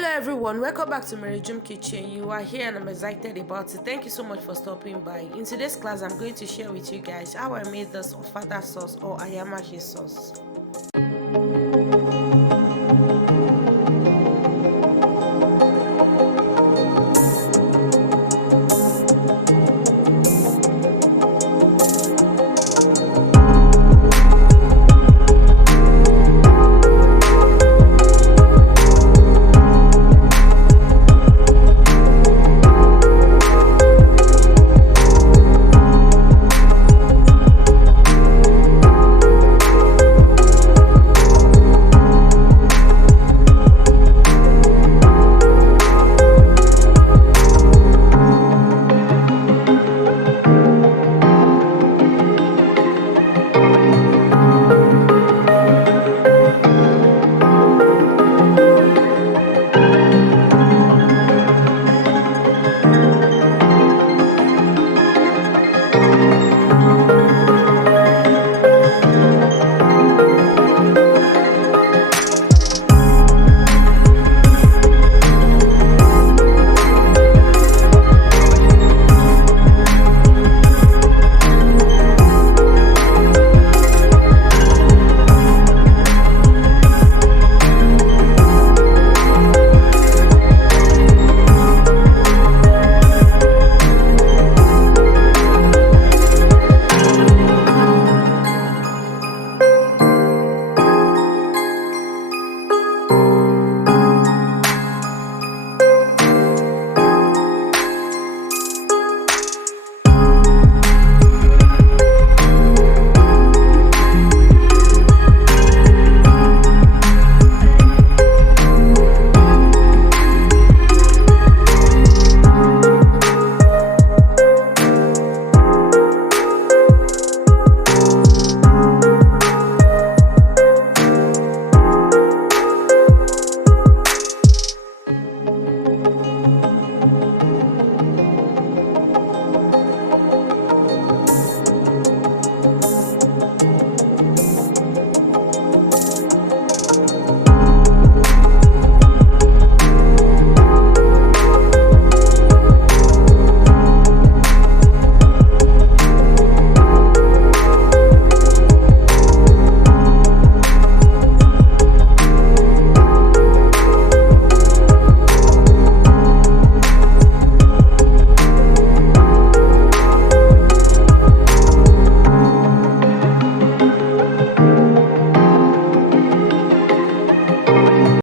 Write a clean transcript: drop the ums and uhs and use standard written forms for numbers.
Hello everyone, welcome back to Mariejum Kitchen. You are here and I'm excited about it. Thank you so much for stopping by. In today's class, I'm going to share with you guys how I made this Ofada sauce or Ayamase sauce.